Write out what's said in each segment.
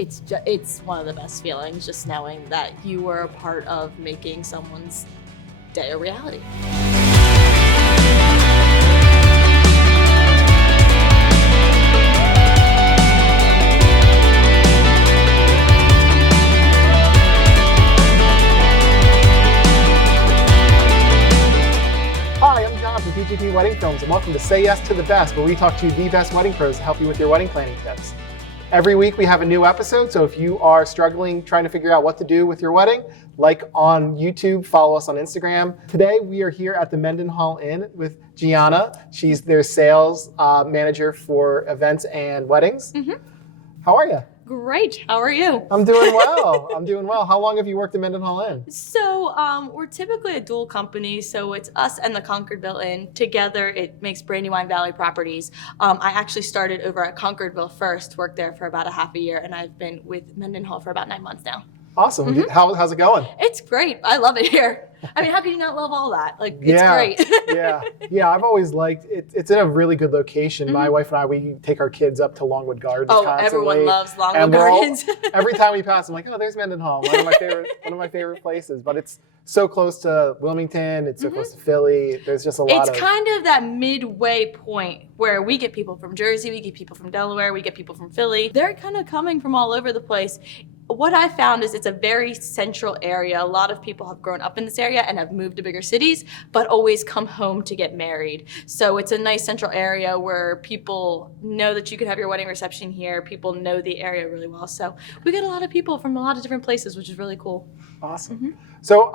it's one of the best feelings, just knowing that you were a part of making someone's day a reality. Hi, I'm John from PGP Wedding Films, and welcome to Say Yes to the Best, where we talk to the best wedding pros to help you with your wedding planning tips. Every week we have a new episode, so if you are struggling trying to figure out what to do with your wedding, like on YouTube, follow us on Instagram. Today we are here at the Mendenhall Inn with Gianna. She's their sales manager for events and weddings. How are you? Great. How are you? I'm doing well. I'm doing well. How long have you worked at Mendenhall Inn? So we're typically a dual company, so it's us and the Concordville Inn. Together, it makes Brandywine Valley Properties. I actually started over at Concordville first, worked there for about a half a year, and I've been with Mendenhall for about 9 months now. Awesome. How's it going? It's great. I love it here. I mean, how can you not love all that? Like, it's great. Yeah. I've always liked it. It's in a really good location. My wife and I, we take our kids up to Longwood Gardens constantly. Everyone loves Longwood Gardens. Every time we pass, I'm like, oh, there's Mendenhall, one of my favorite places. But it's so close to Wilmington. It's so close to Philly. There's just a lot It's kind of that midway point where we get people from Jersey, we get people from Delaware, we get people from Philly. They're kind of coming from all over the place. What I found is it's a very central area. A lot of people have grown up in this area and have moved to bigger cities, but always come home to get married. So it's a nice central area where people know that you can have your wedding reception here. People know the area really well. So we get a lot of people from a lot of different places, which is really cool. Awesome. So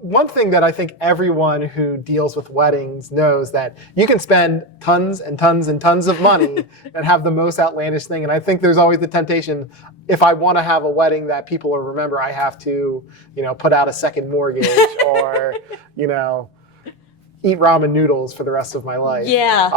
one thing that I think everyone who deals with weddings knows that you can spend tons and tons and tons of money and have the most outlandish thing. And I think there's always the temptation, if I want to have a wedding that people will remember, I have to, put out a second mortgage or, eat ramen noodles for the rest of my life. Yeah.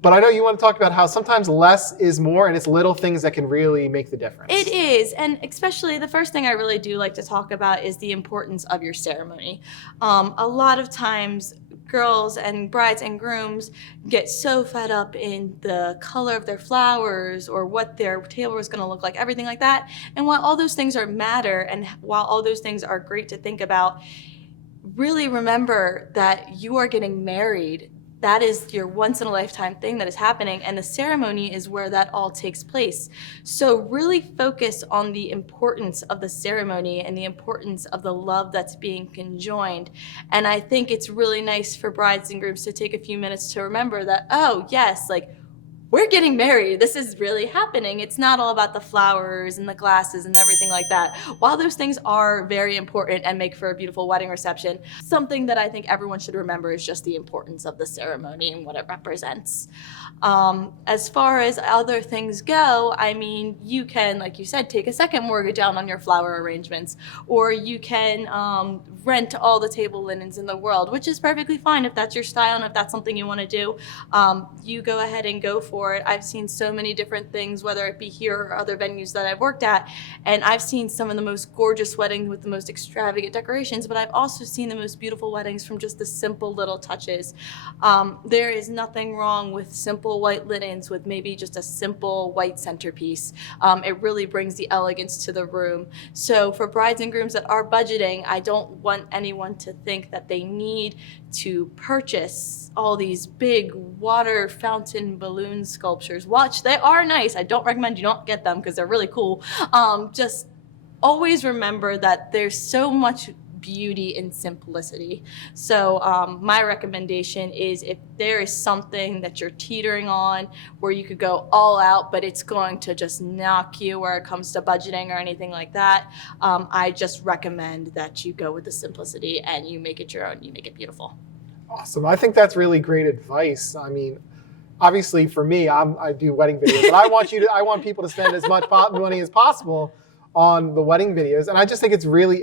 But I know you want to talk about how sometimes less is more, and it's little things that can really make the difference. It is, and especially the first thing I really do like to talk about is the importance of your ceremony. A lot of times, girls and brides and grooms get so fed up in the color of their flowers or what their table is going to look like, everything like that. And while all those things matter, and while all those things are great to think about, really remember that you are getting married. That is your once-in-a-lifetime thing that is happening, and the ceremony is where that all takes place. So really focus on the importance of the ceremony and the importance of the love that's being conjoined. And I think it's really nice for brides and grooms to take a few minutes to remember that, oh, yes, we're getting married. This is really happening. It's not all about the flowers and the glasses and everything like that. While those things are very important and make for a beautiful wedding reception, something that I think everyone should remember is just the importance of the ceremony and what it represents. As far as other things go, I mean, you can, like you said, take a second mortgage out on your flower arrangements, or you can rent all the table linens in the world, which is perfectly fine if that's your style and if that's something you want to do. You go ahead and go for it. I've seen so many different things, whether it be here or other venues that I've worked at, and I've seen some of the most gorgeous weddings with the most extravagant decorations, but I've also seen the most beautiful weddings from just the simple little touches. There is nothing wrong with simple white linens with maybe just a simple white centerpiece. It really brings the elegance to the room. So for brides and grooms that are budgeting, I don't want anyone to think that they need to purchase all these big water fountain balloon sculptures. Watch, they are nice. I don't recommend you don't get them because they're really cool. Just always remember that there's so much beauty in simplicity. So my recommendation is, if there is something that you're teetering on where you could go all out, but it's going to just knock you where it comes to budgeting or anything like that, I just recommend that you go with the simplicity and you make it your own, you make it beautiful. Awesome. I think that's really great advice. I mean, obviously for me, I do wedding videos, but I want people to spend as much money as possible on the wedding videos. And I just think it's really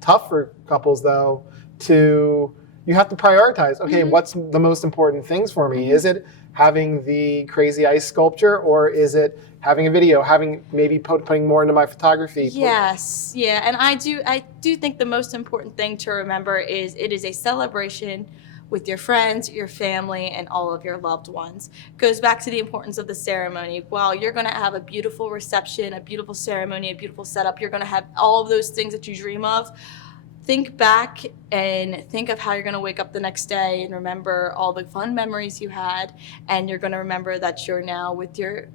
tough for couples though you have to prioritize. Okay, what's the most important things for me? Is it having the crazy ice sculpture, or is it having a video, maybe putting more into my photography? Yes, yeah, and I do think the most important thing to remember is it is a celebration with your friends, your family, and all of your loved ones. Goes back to the importance of the ceremony. While you're going to have a beautiful reception, a beautiful ceremony, a beautiful setup, you're going to have all of those things that you dream of. Think back and think of how you're going to wake up the next day and remember all the fun memories you had, and you're going to remember that you're now with your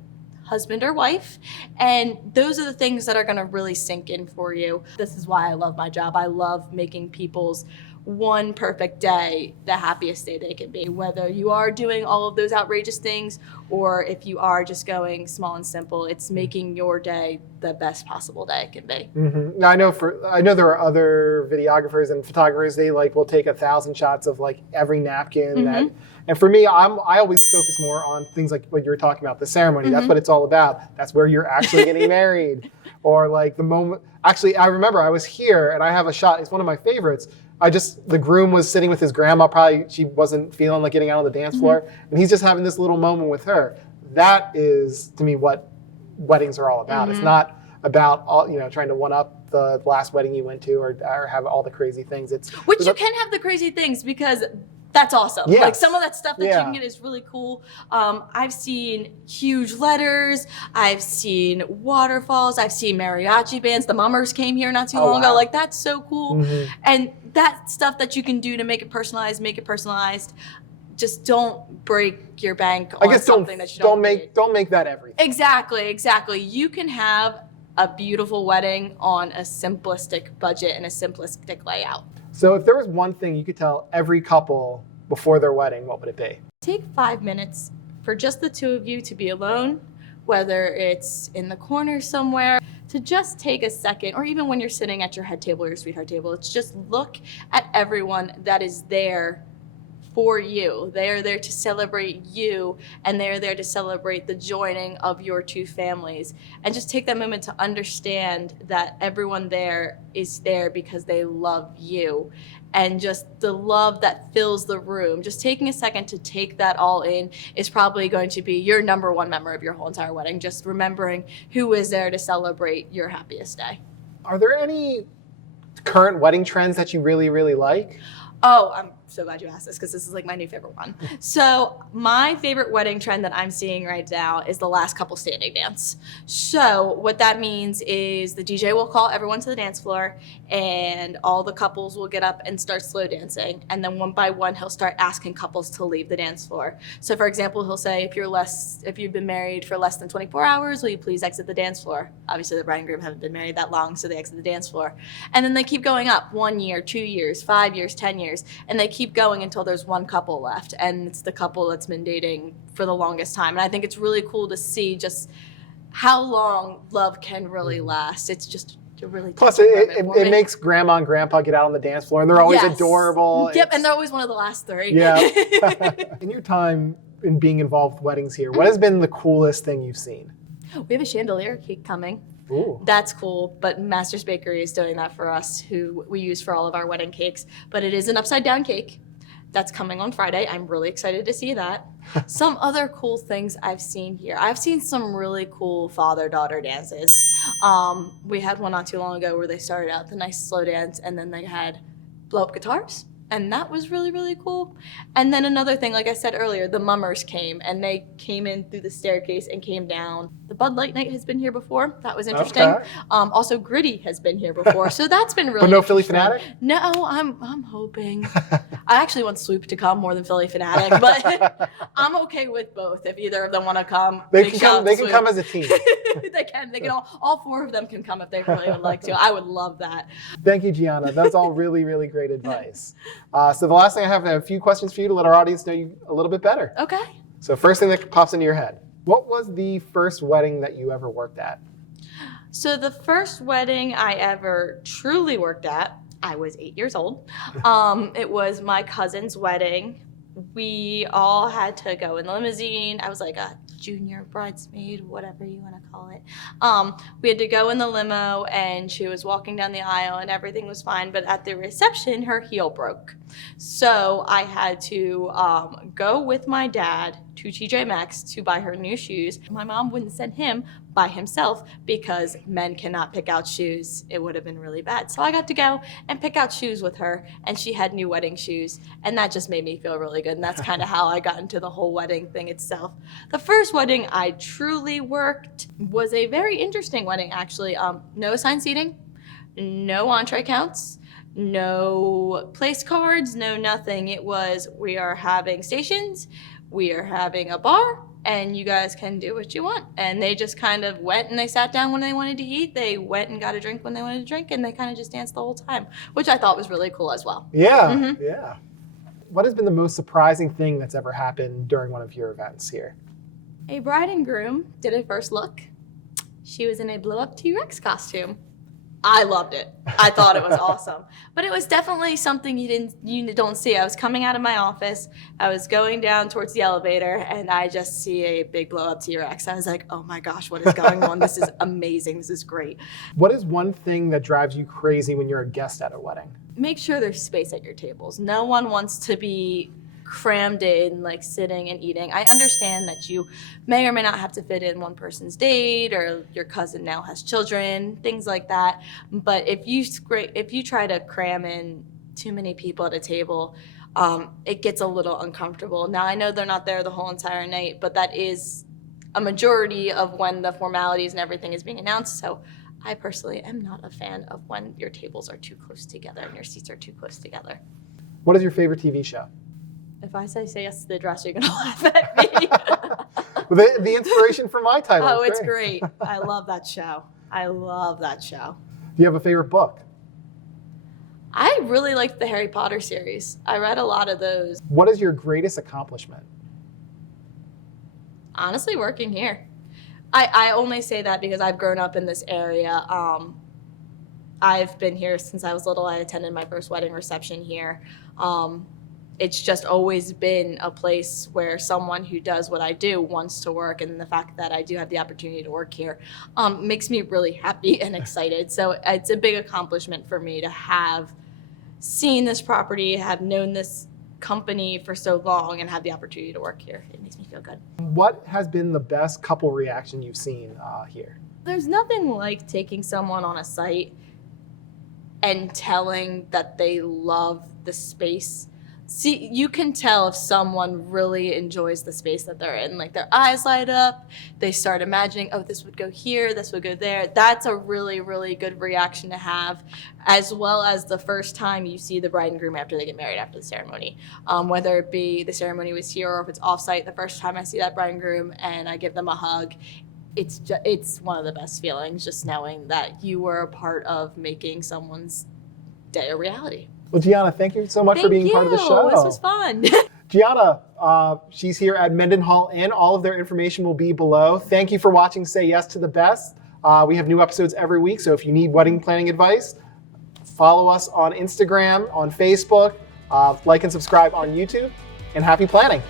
husband or wife, and those are the things that are going to really sink in for you. This is why I love my job. I love making people's one perfect day the happiest day they can be, whether you are doing all of those outrageous things or if you are just going small and simple. It's making your day the best possible day it can be. Mm-hmm. Now I know there are other videographers and photographers. They will take 1,000 shots of every napkin. And for me, I always focus more on things like what you were talking about, the ceremony. That's what it's all about. That's where you're actually getting married, or the moment. Actually, I remember I was here and I have a shot. It's one of my favorites. The groom was sitting with his grandma. Probably she wasn't feeling like getting out on the dance floor, and he's just having this little moment with her. That is, to me, what weddings are all about. It's not about trying to one up the last wedding you went to or have all the crazy things. Which you can have the crazy things because that's awesome. Yes. Some of that stuff that you can get is really cool. I've seen huge letters. I've seen waterfalls. I've seen mariachi bands. The Mummers came here not too long ago. That's so cool. And that stuff that you can do to make it personalized. Just don't break your bank on something that you don't need. Don't make that everything. Exactly. You can have a beautiful wedding on a simplistic budget and a simplistic layout. So if there was one thing you could tell every couple before their wedding, what would it be? Take 5 minutes for just the two of you to be alone, whether it's in the corner somewhere, to just take a second, or even when you're sitting at your head table or your sweetheart table, it's just look at everyone that is there for you. They are there to celebrate you, and they are there to celebrate the joining of your two families. And just take that moment to understand that everyone there is there because they love you. And just the love that fills the room, just taking a second to take that all in is probably going to be your number one memory of your whole entire wedding. Just remembering who is there to celebrate your happiest day. Are there any current wedding trends that you really, really like? Oh, I'm so glad you asked this because this is my new favorite one. So my favorite wedding trend that I'm seeing right now is the last couple standing dance. So what that means is the DJ will call everyone to the dance floor and all the couples will get up and start slow dancing. And then one by one, he'll start asking couples to leave the dance floor. So for example, he'll say, if you've been married for less than 24 hours, will you please exit the dance floor? Obviously the bride and groom haven't been married that long, so they exit the dance floor. And then they keep going up 1 year, 2 years, 5 years, 10 years, and they keep going until there's one couple left, and it's the couple that's been dating for the longest time. And I think it's really cool to see just how long love can really last. It's just a really plus it makes grandma and grandpa get out on the dance floor, and they're always adorable. Yep, and they're always one of the last three. Yeah. In your time in being involved with weddings here, what has been the coolest thing you've seen? We have a chandelier cake coming. Ooh. That's cool, but Master's Bakery is doing that for us, who we use for all of our wedding cakes. But it is an upside down cake. That's coming on Friday. I'm really excited to see that. Some other cool things I've seen here. I've seen some really cool father-daughter dances. We had one not too long ago where they started out with a nice slow dance and then they had blow-up guitars. And that was really, really cool. And then another thing, like I said earlier, the Mummers came, and they came in through the staircase and came down. The Bud Light Night has been here before. That was interesting. Okay. Also, Gritty has been here before, so that's been really But no Philly Fanatic? No, I'm hoping. I actually want Swoop to come more than Philly Fanatic, but I'm okay with both. If either of them want to come, they can come as a team. They can all four of them can come if they really would like to. I would love that. Thank you, Gianna. That's all really, really great advice. So the last thing I have a few questions for you to let our audience know you a little bit better. Okay. So first thing that pops into your head, what was the first wedding that you ever worked at? So the first wedding I ever truly worked at, I was 8 years old. It was my cousin's wedding. We all had to go in the limousine. I was like a junior bridesmaid, whatever you want to call it. We had to go in the limo, and she was walking down the aisle, and everything was fine. But at the reception, her heel broke. So I had to go with my dad to TJ Maxx to buy her new shoes. My mom wouldn't send him by himself because men cannot pick out shoes. It would have been really bad. So I got to go and pick out shoes with her, and she had new wedding shoes, and that just made me feel really good. And that's kind of how I got into the whole wedding thing itself. The first wedding I truly worked was a very interesting wedding, actually. No assigned seating, no entree counts, no place cards, no nothing. It was, we are having stations, we are having a bar, and you guys can do what you want. And they just kind of went and they sat down when they wanted to eat. They went and got a drink when they wanted to drink, and they kind of just danced the whole time, which I thought was really cool as well. Yeah, yeah. What has been the most surprising thing that's ever happened during one of your events here? A bride and groom did a first look. She was in a blow-up T-Rex costume. I loved it. I thought it was awesome. But it was definitely something you don't see. I was coming out of my office, I was going down towards the elevator, and I just see a big blow-up T-Rex. I was like, oh my gosh, what is going on? This is amazing. This is great. What is one thing that drives you crazy when you're a guest at a wedding? Make sure there's space at your tables. No one wants to be crammed in, like sitting and eating. I understand that you may or may not have to fit in one person's date, or your cousin now has children, things like that. But if you try to cram in too many people at a table, it gets a little uncomfortable. Now, I know they're not there the whole entire night, but that is a majority of when the formalities and everything is being announced. So I personally am not a fan of when your tables are too close together and your seats are too close together. What is your favorite TV show? If I say yes to the dress, you're going to laugh at me. The inspiration for my title. Oh, it's great. I love that show. I love that show. Do you have a favorite book? I really liked the Harry Potter series. I read a lot of those. What is your greatest accomplishment? Honestly, working here. I only say that because I've grown up in this area. I've been here since I was little. I attended my first wedding reception here. It's just always been a place where someone who does what I do wants to work, and the fact that I do have the opportunity to work here makes me really happy and excited. So it's a big accomplishment for me to have seen this property, have known this company for so long, and have the opportunity to work here. It makes me feel good. What has been the best couple reaction you've seen here? There's nothing like taking someone on a site and telling that they love the space. See, you can tell if someone really enjoys the space that they're in. Like, their eyes light up, they start imagining, oh, this would go here, this would go there. That's a really, really good reaction to have, as well as the first time you see the bride and groom after they get married, after the ceremony. Whether it be the ceremony was here or if it's offsite, the first time I see that bride and groom and I give them a hug, it's one of the best feelings, just knowing that you were a part of making someone's day a reality. Well, Gianna, thank you so much for being part of the show. This was fun. Gianna, she's here at Mendenhall Inn. All of their information will be below. Thank you for watching Say Yes to the Best. We have new episodes every week, so if you need wedding planning advice, follow us on Instagram, on Facebook, like and subscribe on YouTube, and happy planning.